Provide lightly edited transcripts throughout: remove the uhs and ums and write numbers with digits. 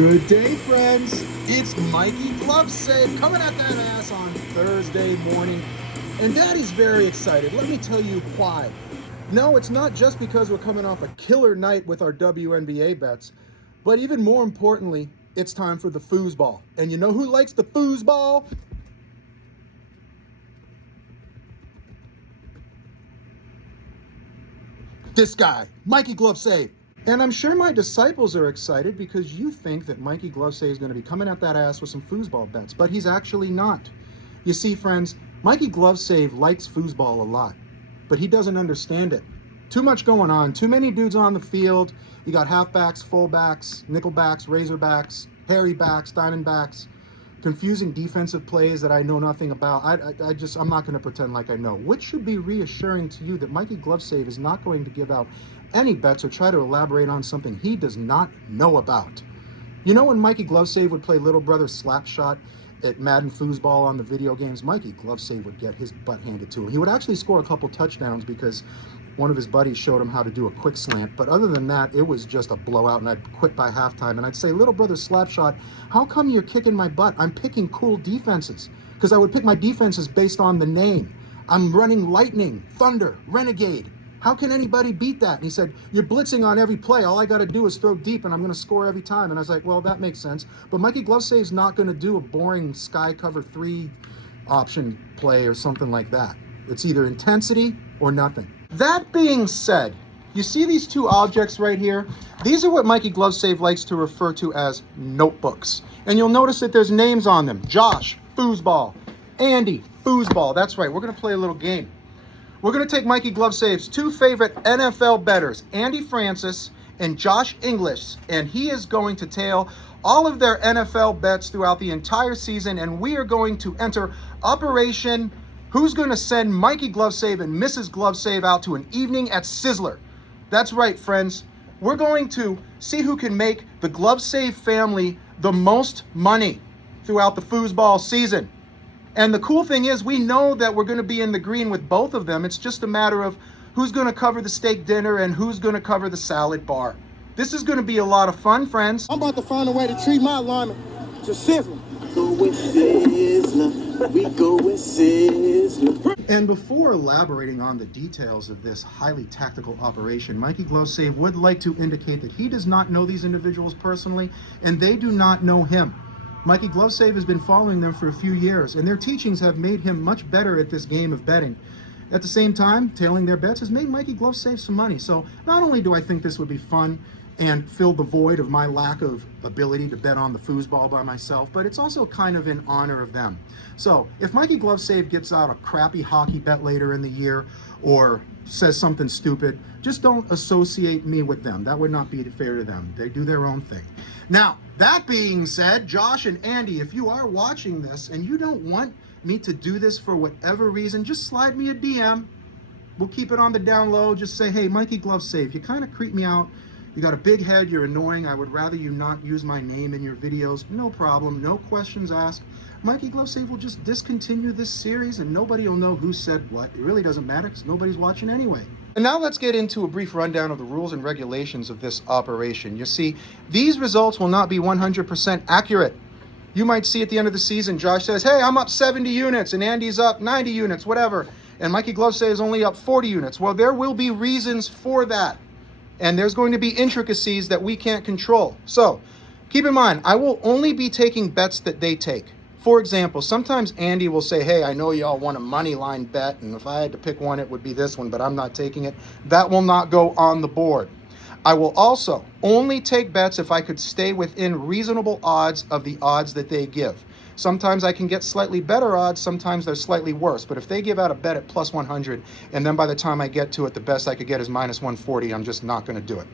Good day, friends. It's Mikey GloveSave coming at that ass on Thursday morning. And Daddy's very excited. Let me tell you why. No, it's not just because we're coming off a killer night with our WNBA bets, but even more importantly, it's time for the foosball. And you know who likes the foosball? This guy, Mikey GloveSave. And I'm sure my disciples are excited because you think that Mikey GloveSave is going to be coming at that ass with some foosball bets, but he's actually not. You see, friends, Mikey GloveSave likes foosball a lot, but he doesn't understand it. Too much going on, too many dudes on the field. You got halfbacks, fullbacks, nickelbacks, razorbacks, hairybacks, diamondbacks, confusing defensive plays that I know nothing about. I'm not going to pretend like I know. Which should be reassuring to you that Mikey GloveSave is not going to give out any bets or try to elaborate on something he does not know about. You know when Mikey GloveSave would play little brother Slapshot at Madden Foosball on the video games, Mikey GloveSave would get his butt handed to him. He would actually score a couple touchdowns because one of his buddies showed him how to do a quick slant. But other than that, it was just a blowout, and I'd quit by halftime. And I'd say, little brother Slapshot, how come you're kicking my butt? I'm picking cool defenses. Because I would pick my defenses based on the name. I'm running Lightning, Thunder, Renegade. How can anybody beat that? And he said, you're blitzing on every play. All I got to do is throw deep, and I'm going to score every time. And I was like, well, that makes sense. But Mikey GloveSave's not going to do a boring sky cover 3 option play or something like that. It's either intensity or nothing. That being said, you see these two objects right here? These are what Mikey GloveSave likes to refer to as notebooks. And you'll notice that there's names on them. Josh, foosball. Andy, foosball. That's right, we're going to play a little game. We're going to take Mikey GloveSave's two favorite NFL bettors, Andy Francis and Josh English, and he is going to tail all of their NFL bets throughout the entire season, and we are going to enter Operation Who's Going to Send Mikey GloveSave and Mrs. GloveSave out to an evening at Sizzler. That's right, friends. We're going to see who can make the GloveSave family the most money throughout the foosball season. And the cool thing is, we know that we're going to be in the green with both of them. It's just a matter of who's going to cover the steak dinner and who's going to cover the salad bar. This is going to be a lot of fun, friends. I'm about to find a way to treat my lineman to Sizzler. Go with Sizzler. We go with Sizzler. And before elaborating on the details of this highly tactical operation, Mikey GloveSave would like to indicate that he does not know these individuals personally, and they do not know him. Mikey GloveSave has been following them for a few years, and their teachings have made him much better at this game of betting. At the same time, tailing their bets has made Mikey GloveSave some money. So not only do I think this would be fun and fill the void of my lack of ability to bet on the foosball by myself, but it's also kind of in honor of them. So if Mikey GloveSave gets out a crappy hockey bet later in the year or says something stupid, just don't associate me with them. That would not be fair to them. They do their own thing. Now, that being said, Josh and Andy, if you are watching this and you don't want me to do this for whatever reason, just slide me a DM. We'll keep it on the down low. Just say, hey, Mikey GloveSave, you kind of creep me out. You got a big head, you're annoying. I would rather you not use my name in your videos. No problem, no questions asked. Mikey GloveSave will just discontinue this series and nobody will know who said what. It really doesn't matter because nobody's watching anyway. And now let's get into a brief rundown of the rules and regulations of this operation. You see, these results will not be 100% accurate. You might see at the end of the season, Josh says, hey, I'm up 70 units, and Andy's up 90 units, whatever. And Mikey GloveSave is only up 40 units. Well, there will be reasons for that. And there's going to be intricacies that we can't control. So keep in mind, I will only be taking bets that they take. For example, sometimes Andy will say, hey, I know y'all want a money line bet, and if I had to pick one, it would be this one, but I'm not taking it. That will not go on the board. I will also only take bets if I could stay within reasonable odds of the odds that they give. Sometimes I can get slightly better odds, sometimes they're slightly worse, but if they give out a bet at plus 100, and then by the time I get to it, the best I could get is minus 140, I'm just not going to do it.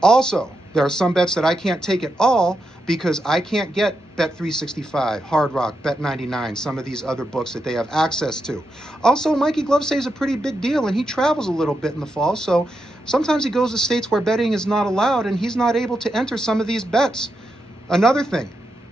Also, there are some bets that I can't take at all because I can't get Bet365, Hard Rock, Bet99, some of these other books that they have access to. Also, Mikey GloveSave is a pretty big deal, and he travels a little bit in the fall, so sometimes he goes to states where betting is not allowed, and he's not able to enter some of these bets. Another thing,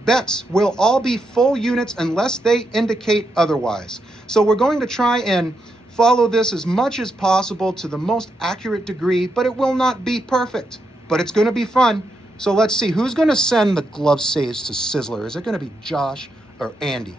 bets will all be full units unless they indicate otherwise. So we're going to try and follow this as much as possible to the most accurate degree, but it will not be perfect. But it's going to be fun. So let's see, who's going to send the glove saves to Sizzler? Is it going to be Josh or Andy?